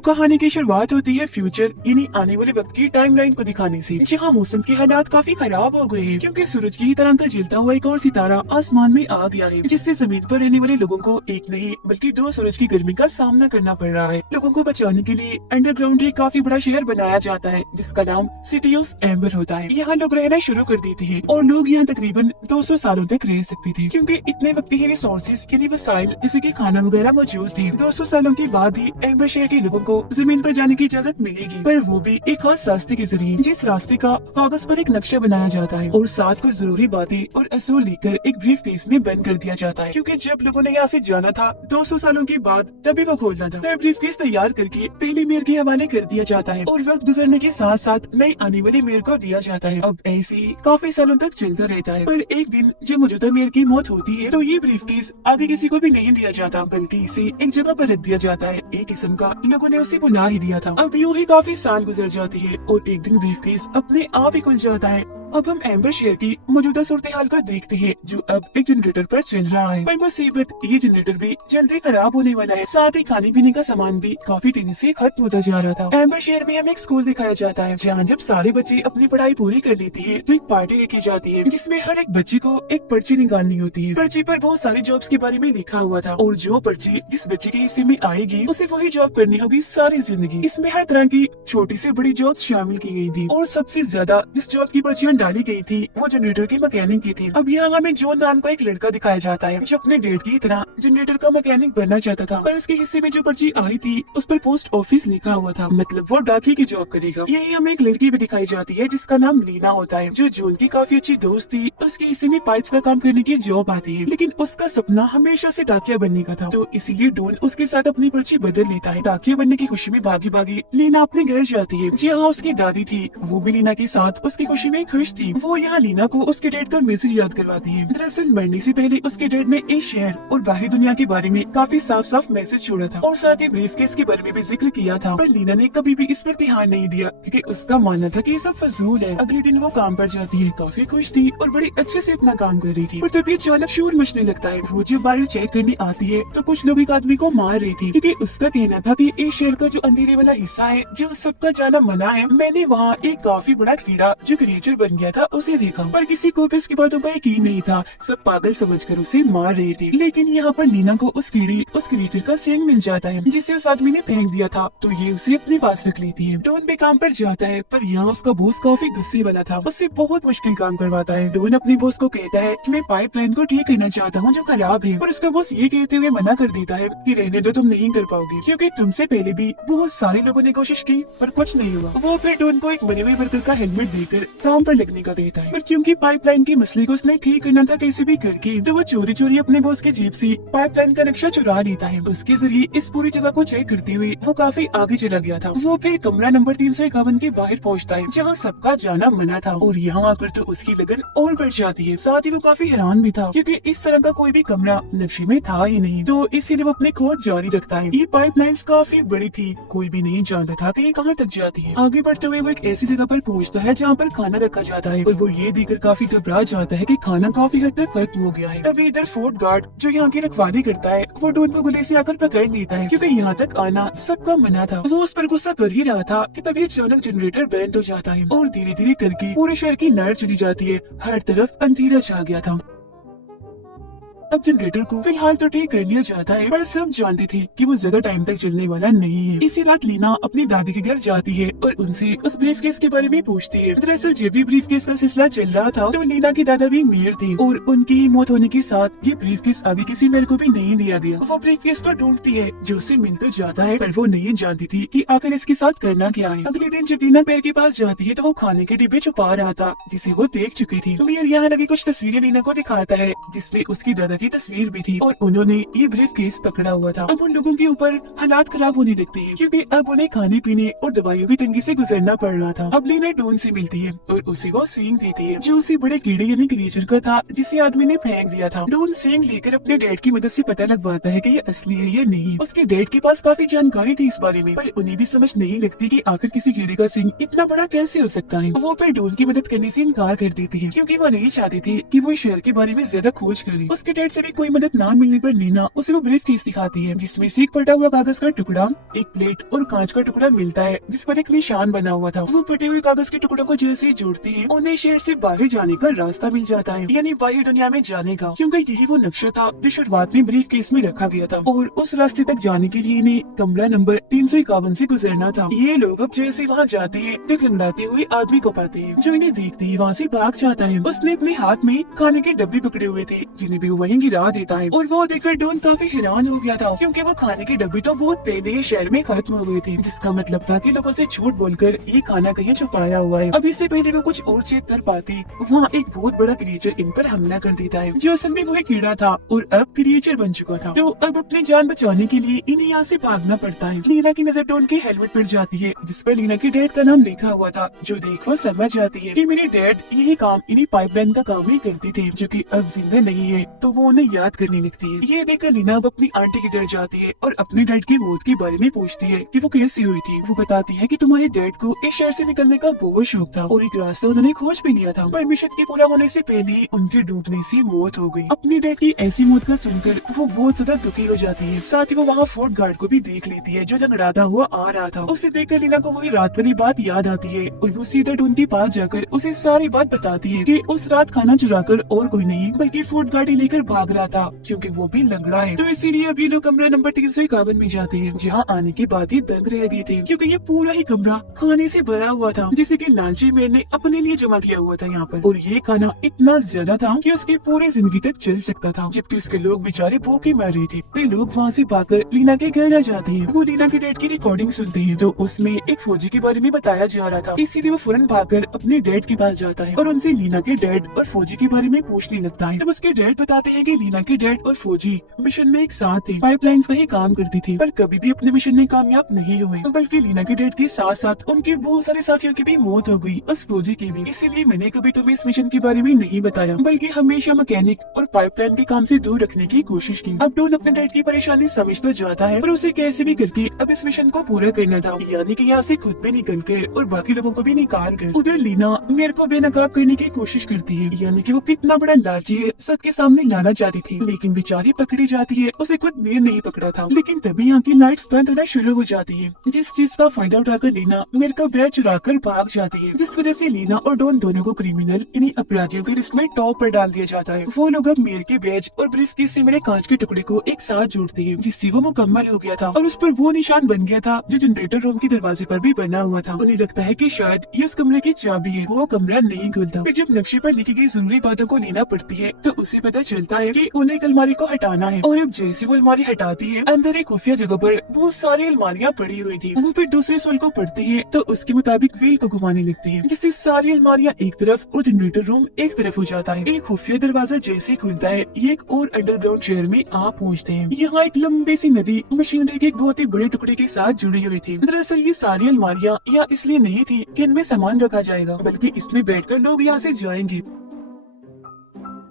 कहानी की शुरुआत होती है फ्यूचर यानी आने वाले वक्त की टाइमलाइन को दिखाने से, जहाँ मौसम के हालात काफी खराब हो गए हैं क्योंकि सूरज की तरह का जलता हुआ एक और सितारा आसमान में आ गया है, जिससे जमीन पर रहने वाले लोगों को एक नहीं बल्कि दो सूरज की गर्मी का सामना करना पड़ रहा है। लोगों को बचाने के लिए अंडरग्राउंड एक काफी बड़ा शहर बनाया जाता है जिसका नाम सिटी ऑफ एम्बर होता है। यहाँ लोग रहना शुरू कर देते हैं और लोग यहाँ तकरीबन 200 सालों तक रह सकते थे क्योंकि इतने वक्त ही रिसोर्सेज यानी वसाइल जैसे कि खाना वगैरह मौजूद थे। 200 सालों के बाद ही एम्बर शहर के लोगों को जमीन पर जाने की इजाजत मिलेगी, पर वो भी एक खास रास्ते के जरिए, जिस रास्ते का कागज पर एक नक्शा बनाया जाता है और साथ कुछ जरूरी बातें और असूल लिखकर एक ब्रीफ केस में बंद कर दिया जाता है, क्योंकि जब लोगों ने यहाँ से जाना था 200 सालों के बाद तभी वो खोलना था। फिर ब्रीफ केस तैयार करके पहले मेयर के हवाले कर दिया जाता है और वक्त गुजरने के साथ साथ नई आने वाले मेयर को दिया जाता है। अब ऐसे ही काफी सालों तक चलता रहता है, पर एक दिन जब मौजूदा मेयर की मौत होती है तो ये ब्रीफ केस आगे किसी को भी नहीं दिया जाता, बल्कि इसे एक जगह पर रख दिया जाता है। एक किस्म का लोगों ने उसे बुला ही दिया था। अब यूं ही काफी साल गुजर जाती है और एक दिन ब्रीफकेस अपने आप ही खुल जाता है। अब हम एम्बर शहर की मौजूदा सूरत हाल को देखते हैं जो अब एक जनरेटर पर चल रहा है, पर मुसीबत ये जनरेटर भी जल्दी खराब होने वाला है। साथ ही खाने पीने का सामान भी काफी तेजी से खत्म होता जा रहा था। एम्बर शहर में हमें एक स्कूल दिखाया जाता है जहाँ जब सारे बच्चे अपनी पढ़ाई पूरी कर लेते हैं तो एक पार्टी रखी जाती है जिसमें हर एक बच्चे को एक पर्ची निकालनी होती है। पर्ची पर बहुत सारी जॉब्स के बारे में लिखा हुआ था और जो पर्ची जिस बच्चे के हिस्से में आएगी उसे वही जॉब करनी होगी सारी जिंदगी। इसमें हर तरह की छोटी से बड़ी जॉब शामिल की गई थी और सबसे ज्यादा जिस जॉब की पर्चियां डाली गई थी वो जनरेटर की मैकेनिक की थी। अब यहाँ हमें जॉन नाम का एक लड़का दिखाया जाता है जो अपने डैड की तरह जनरेटर का मैकेनिक बनना चाहता था, पर उसके हिस्से में जो पर्ची आई थी उस पर पोस्ट ऑफिस लिखा हुआ था, मतलब वो डाकिये की जॉब करेगा। यही हमें एक लड़की भी दिखाई जाती है जिसका नाम लीना होता है जो जॉन की काफी अच्छी दोस्त थी। उसके हिस्से में पाइप्स का काम करने की जॉब आती है, लेकिन उसका सपना हमेशा से डाकिया बनने का था, तो इसीलिए डॉन उसके साथ अपनी पर्ची बदल लेता है। डाकिया बनने की खुशी में भागी भागी लीना अपने घर जाती है जहाँ उसकी दादी थी, वो भी लीना के साथ उसकी खुशी में खुश थी। वो यहाँ लीना को उसके डैड का मैसेज याद करवाती है। दरअसल मरने से पहले उसके डैड ने इस शहर और बाहरी दुनिया के बारे में काफी साफ साफ मैसेज छोड़ा था और साथ ही ब्रीफकेस के बारे में भी जिक्र किया था, पर लीना ने कभी भी इस पर ध्यान नहीं दिया क्योंकि उसका मानना था कि ये सब फजूल है। अगले दिन वो काम पर जाती है, काफी खुश थी और बड़ी अच्छे से अपना काम कर रही थी, पर तभी अचानक शोर मचने लगता है। वो जब बाहर चेक करने आती है तो कुछ लोग एक आदमी को मार रही थी क्योंकि उसका कहना था कि इस शहर का जो अंधेरे वाला हिस्सा है जो सबका जाना मना है, मैंने वहाँ एक काफी बड़ा कीड़ा जो क्रिएचर बन गया था उसे देखा, पर किसी को भी उसकी बातों का यकीन नहीं था। सब पागल समझकर उसे मार रहे थे, लेकिन यहाँ पर लीना को उस क्रिएचर का सींग मिल जाता है जिसे उस आदमी ने फेंक दिया था, तो ये उसे अपने पास रख लेती है। डॉन भी काम पर जाता है, पर यहाँ उसका बॉस काफी गुस्से वाला था, उससे बहुत मुश्किल काम करवाता है। डॉन अपने बॉस को कहता है कि मैं पाइपलाइन को ठीक करना चाहता हूँ जो खराब है, पर उसका बॉस ये कहते हुए मना कर देता है कि रहने दो, तुम नहीं कर पाओगे क्योंकि तुमसे पहले भी बहुत सारे लोगों ने कोशिश की पर कुछ नहीं हुआ। वो फिर डॉन को एक मरे हुए वर्कर का हेलमेट देकर काम पर लगने का कहता है, पर क्योंकि पाइपलाइन के मसले को उसने ठीक करना था कैसे भी करके, तो वो चोरी चोरी अपने बॉस की जेब से पाइपलाइन का नक्शा चुरा लेता है। उसके जरिए इस पूरी जगह को चेक करते हुए वो काफी आगे चला गया था। वो फिर कमरा नंबर 351 के बाहर पहुंचता है जहां सबका जाना मना था, और यहाँ आकर तो उसकी लगन और बढ़ जाती है। साथ ही वो काफी हैरान भी था क्योंकि इस तरह का कोई भी कमरा नक्शे में था ही नहीं, तो इसीलिए वो अपनी खोज जारी रखता है। ये पाइपलाइन काफी बड़ी थी, कोई भी नहीं जानता था कि ये कहाँ तक जाती है। आगे बढ़ते हुए वो एक ऐसी जगह पर पहुँचता है जहाँ पर खाना रखा जाता है और वो ये देखकर काफी घबरा जाता है कि खाना काफी हद तक खत्म हो गया है। तभी इधर फोर्ट गार्ड जो यहाँ की रखवाली करता है वो डॉन को गले से आकर पकड़ लेता है क्योंकि यहाँ तक आना सबका मना था। वो उस पर गुस्सा कर ही रहा था कि तभी अचानक जनरेटर बंद हो जाता है और धीरे धीरे करके पूरे शहर की लाइट चली जाती है। हर तरफ अंधेरा छा गया था। अब जनरेटर को फिलहाल तो ठीक कर लिया जाता है, पर सब जानते थे कि वो ज्यादा टाइम तक चलने वाला नहीं है। इसी रात लीना अपनी दादी के घर जाती है और उनसे उस ब्रीफकेस के बारे में पूछती है। दरअसल जब भी ब्रीफकेस का सिलसिला चल रहा था तो लीना की दादा भी मेयर थे और उनकी ही मौत होने के साथ ये ब्रीफकेस आगे किसी मेयर को भी नहीं दिया गया। वो ब्रीफकेस को ढूंढती है जो उससे मिल तो जाता है, पर वो नहीं जानती थी कि आखिर इसके साथ करना क्या है। अगले दिन जब लीना मेयर के पास जाती है तो वो खाने के डिब्बे छुपा रहा था जिसे वो देख चुकी थी। मेयर यहाँ लगी कुछ तस्वीरें लीना को दिखाता है जिसमें उसकी दादा की तस्वीर भी थी और उन्होंने ये ब्रीफकेस पकड़ा हुआ था। अब उन लोगों के ऊपर हालात खराब होने लगते हैं क्योंकि अब उन्हें खाने पीने और दवाइयों की तंगी से गुजरना पड़ रहा था। अब लीना डॉन से मिलती है और उसे वो सींग देती है जो उसी बड़े कीड़े यानी क्रिएचर का था जिसे आदमी ने फेंक दिया था। डॉन सींग लेकर अपने डैड की मदद से पता लगवाता है कि ये असली है या नहीं। उसके डैड के पास काफी जानकारी थी इस बारे में, पर उन्हें भी समझ नहीं लगती कि आखिर किसी कीड़े का सींग इतना बड़ा कैसे हो सकता है। वो फिर डॉन की मदद करने से इनकार कर देती है क्योंकि वो नहीं चाहती थी कि वो शहर के बारे में ज्यादा खोज करे। उसके डैड साइड से भी कोई मदद ना मिलने पर लीना उसे वो ब्रीफ केस दिखाती है जिसमें से एक फटा हुआ कागज का टुकड़ा, एक प्लेट और कांच का टुकड़ा मिलता है जिस पर एक निशान बना हुआ था। वो फटे हुए कागज के टुकड़ों को जैसे ही जोड़ती है उन्हें शहर से बाहर जाने का रास्ता मिल जाता है, यानी बाहर दुनिया में जाने का, क्योंकि यही वो नक्शा था जो शुरुआत में ब्रीफ केस में रखा गया था। और उस रास्ते तक जाने के लिए इन्हें कमरा नंबर 351 से गुजरना था। ये लोग अब जैसे वहाँ जाते हैं एक लंगड़ाते हुए आदमी को पाते हैं जो इन्हें देखते ही वहाँ से भाग जाता है। उसने अपने हाथ में खाने के डब्बे पकड़े हुए थे जिन्हें भी वो वहीं गिरा देता है, और वो देखकर डॉन काफी हैरान हो गया था क्योंकि वो खाने के डब्बे तो बहुत पहले ही शहर में खत्म हो गए थे, जिसका मतलब था कि लोगों से झूठ बोलकर ये खाना कहीं छुपाया हुआ है। अब इससे पहले वो कुछ और चेक कर पाते वहाँ एक बहुत बड़ा क्रिएचर इन पर हमला कर देता है जो असल में वो एक कीड़ा था और अब क्रिएचर बन चुका था। तो अब अपनी जान बचाने के लिए इन्हें यहाँ से भागना पड़ता है। लीना की नजर डॉन के हेलमेट पर जाती है जिस पर लीना के डैड का नाम लिखा हुआ था, जो देख वो समझ जाती है कि मेरे डैड यही काम इन्हीं पाइपलाइन का काम ही करते थे जो कि अब जिंदा नहीं है, तो वो उन्हें याद करने लगती है। ये देखकर लीना अब अपनी आंटी के घर जाती है और अपने डैड की मौत के बारे में पूछती है कि वो कैसे हुई थी। वो बताती है कि तुम्हारे डैड को इस शहर से निकलने का बहुत शौक था और एक रास्ता उन्होंने खोज भी लिया था, पर मिशन के पूरा होने से पहले ही उनके डूबने से मौत हो गई। अपने डैड की ऐसी मौत का सुनकर वो बहुत ज्यादा दुखी हो जाती है। साथ ही वो वहाँ फोर्ट गार्ड को भी देख लेती है जो लंगड़ाता हुआ आ रहा था। उसे देखकर लीना को वही रात वाली बात याद आती है और वो सीधा डॉन के पास जाकर उसे सारी बात बताती है कि उस रात खाना चुराकर और कोई नहीं बल्कि फोर्ट गाड़ी लेकर भाग रहा था क्योंकि वो भी लंगड़ा है। तो इसीलिए अभी लोग कमरा नंबर 351 में जाते हैं जहाँ आने के बाद ही दंग रह गए थे क्योंकि ये पूरा ही कमरा खाने से भरा हुआ था जिसे कि लालची मेर ने अपने लिए जमा किया हुआ था यहाँ पर, और ये खाना इतना ज्यादा था कि उसकी पूरी जिंदगी तक चल सकता था, जबकि उसके लोग बेचारे भूखे मर रहे थे। वे लोग वहाँ से भागकर लीना के घर आ जाते हैं। वो लीना के डैड की रिकॉर्डिंग सुनते हैं तो उसमें एक फौजी के बारे में बताया जा रहा था, इसीलिए वो फौरन भागकर अपने डैड के पास जाता है और उनसे लीना के डैड और फौजी के बारे में पूछने लगता है। तब उसके डैड बताते हैं कि लीना के डैड और फौजी मिशन में एक साथ थे, पाइपलाइंस का ही काम करते थे, पर कभी भी अपने मिशन में कामयाब नहीं हुए, बल्कि लीना के डैड के साथ साथ उनके बहुत सारे साथियों की भी मौत हो गई, उस फौजी की भी। इसीलिए मैंने कभी तुम्हें इस मिशन के बारे में नहीं बताया, बल्कि हमेशा मैकेनिक और पाइपलाइन के काम से दूर रखने की कोशिश की। अब डॉन अपने डैड की परेशानी समझ तो जाता है पर उसे कैसे भी करके अब इस मिशन को पूरा करना था, यानी कि यहाँ से खुद भी निकल कर और बाकी लोगों को भी निकाल कर। उधर लीना मेरे को बेनकाब करने की कोशिश करती है, यानी कि वो कितना बड़ा लालची है सबके सामने लाना चाहती थी, लेकिन बेचारी पकड़ी जाती है, उसे खुद मेर नहीं पकड़ा था। लेकिन तभी यहाँ की लाइट्स बंद होना शुरू हो जाती है, जिस चीज का फायदा उठाकर लीना मेरे का बैग चुरा कर भाग जाती है, जिस वजह से लीना और डॉन दोनों को क्रिमिनल इन्हीं अपराधियों की लिस्ट में टॉप पर डाल दिया जाता है। वो लोग अब मेर के बैज और ब्रीफकेस से मेरे कांच के टुकड़े को एक साथ जोड़ते हैं, जिससे वो मुकम्मल हो गया था और उस पर वो निशान बन गया था जो जनरेटर रूम के दरवाजे पर भी बना हुआ था। उन्हें लगता है कि शायद ये उस कमरे की चाबी है, वो कमरा नहीं खुलता। फिर जब नक्शे पर लिखी गई जरूरी बातों को लेना पड़ती है तो उसे पता चलता है कि उन्हें एक अलमारी को हटाना है, और अब जैसे वो अलमारी हटाती है अंदर एक खुफिया जगह पर बहुत सारी अलमारियां पड़ी हुई थी। वो फिर दूसरे सोल को पढ़ती है तो उसके मुताबिक व्हील को घुमाने लगती है, जिससे सारी अलमारियां एक तरफ और जनरेटर रूम एक तरफ हो जाता है। एक खुफिया दरवाजा जैसे खुलता है ये एक और अंडरग्राउंड शहर में आ पहुँचते हैं। यहाँ एक लंबी सी नदी मशीनरी के एक बहुत ही बड़े टुकड़े के साथ जुड़ी हुई थी। दरअसल ये सारी अलमारियां यहाँ इसलिए नहीं थी कि इनमें सामान रखा जाएगा, बल्कि इसमें बैठकर लोग यहाँ से जाएंगे।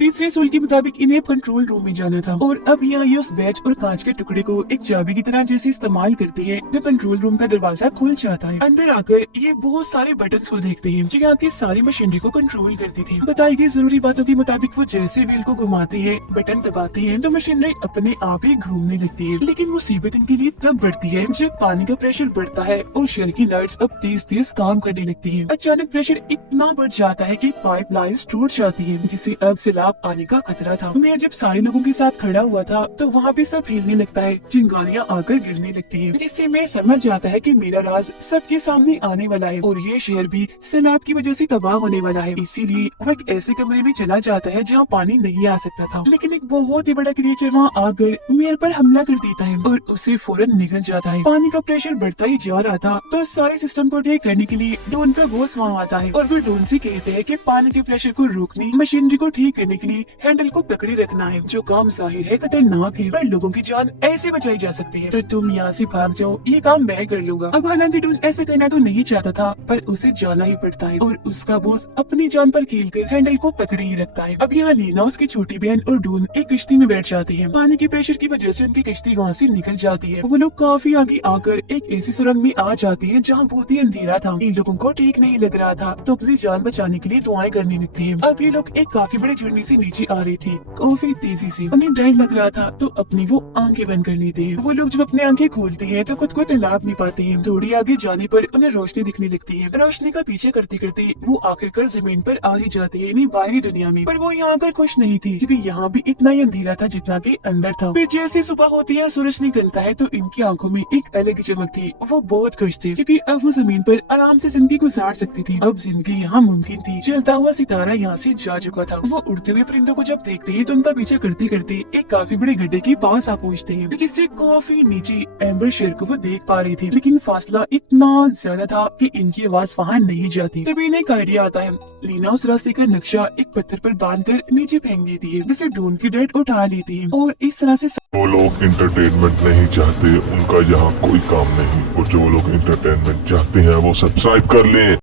तीसरे सोल के मुताबिक इन्हें कंट्रोल रूम में जाना था, और अब यहाँ ये उस बैच और कांच के टुकड़े को एक चाबी की तरह जैसे इस्तेमाल करती है जो कंट्रोल रूम का दरवाजा खुल जाता है। अंदर आकर ये बहुत सारे बटन्स को देखते हैं जो यहाँ की सारी मशीनरी को कंट्रोल करती थी। बताई गई जरूरी बातों के मुताबिक वो जैसे व्हील को घुमाती है, बटन दबाती है तो मशीनरी अपने आप ही घूमने लगती है। लेकिन मुसीबत इनके लिए तब बढ़ती है जब पानी का प्रेशर बढ़ता है और शहर की लाइट्स अब तेज तेज काम करने लगती है। अचानक प्रेशर इतना बढ़ जाता है कि पाइप लाइन्स टूट जाती है, जिससे अब सैलाब आने का खतरा था। मैं जब सारे लोगों के साथ खड़ा हुआ था तो वहाँ पे सब हिलने लगता है, चिंगारियाँ आकर गिरने लगती है, जिससे मैं समझ जाता है कि मेरा राज सबके सामने आने वाला है और ये शहर भी सैलाब की वजह से तबाह होने वाला है। इसीलिए वो एक ऐसे कमरे में चला जाता है जहाँ पानी नहीं आ सकता था, लेकिन एक बहुत ही बड़ा क्रिएचर वहाँ आकर मेरे पर हमला कर देता है और उसे फौरन निकल जाता है। पानी का प्रेशर बढ़ता ही जा रहा था तो सारे सिस्टम को ठीक करने के लिए डॉन का बॉस वहाँ आता है और वो डॉन से कहते हैं कि पानी के प्रेशर को रोकने, मशीनरी को ठीक करने के लिए हैंडल को पकड़े रखना है, जो काम जाहिर है खतरनाक है पर लोगों की जान ऐसे बचाई जा सकती है, तो तुम यहाँ से भाग जाओ, ये काम मैं कर लूंगा। अब हालांकि डॉन ऐसे करना तो नहीं चाहता था पर उसे जाना ही पड़ता है और उसका बॉस अपनी जान पर खेलकर हैंडल को पकड़े ही रखता है। अब यहाँ लीना, उसकी छोटी बहन और डॉन एक किश्ती में बैठ जाती है। पानी के प्रेशर की वजह से उनकी किश्ती वहाँ से निकल जाती है। वो लोग काफी आगे आकर एक ऐसी सुरंग में आ जाते हैं जहाँ बहुत ही अंधेरा था। इन लोगों को ठीक नहीं लग रहा था तो अपनी जान बचाने के लिए दुआएं करने लगते हैं। अब ये लोग एक काफी बड़े झरने से नीचे आ रही थी काफी तेजी से। उन्हें डर लग रहा था तो अपनी वो आंखें बंद कर लेते हैं। वो लोग जब अपनी आंखें खोलते हैं तो खुद को तलाब नहीं पाते हैं। थोड़ी आगे जाने पर उन्हें रोशनी दिखने लगती है। रोशनी का पीछे करते करते वो आखिरकार जमीन पर आ ही जाते हैं, यानी बाहरी दुनिया में। पर वो यहाँ आकर खुश नहीं थी क्योंकि यहाँ भी इतना ही अंधेरा था जितना के अंदर था। फिर जैसे सुबह होती है और सूरज निकलता है तो इनकी आंखों में एक अलग ही चमक थी। वो बहुत खुश थे क्योंकि अब वो जमीन पर आराम से जिंदगी गुजार सकती थी। अब जिंदगी यहाँ मुमकिन थी। चलता हुआ सितारा यहाँ से जा चुका था। वो उड़ते हुए परिंदों को जब देखते हैं तो उनका पीछा करते करते एक काफी बड़े गड्ढे के पास आ पहुँचते हैं, जिससे काफी नीचे एम्बर शेर को वो देख पा रही थी। लेकिन फासला इतना ज्यादा था कि इनकी आवाज वहाँ नहीं जाती। तभी इन्हें एक आइडिया आता है। लीना उस रास्ते का नक्शा एक पत्थर पर बांधकर नीचे फेंक देती है, जिसे ढूंढ के डैड उठा लेती है और इस तरह से जो लोग इंटरटेनमेंट नहीं चाहते उनका यहाँ कोई काम नहीं, और जो लोग इंटरटेनमेंट चाहते हैं वो सब्सक्राइब कर लें।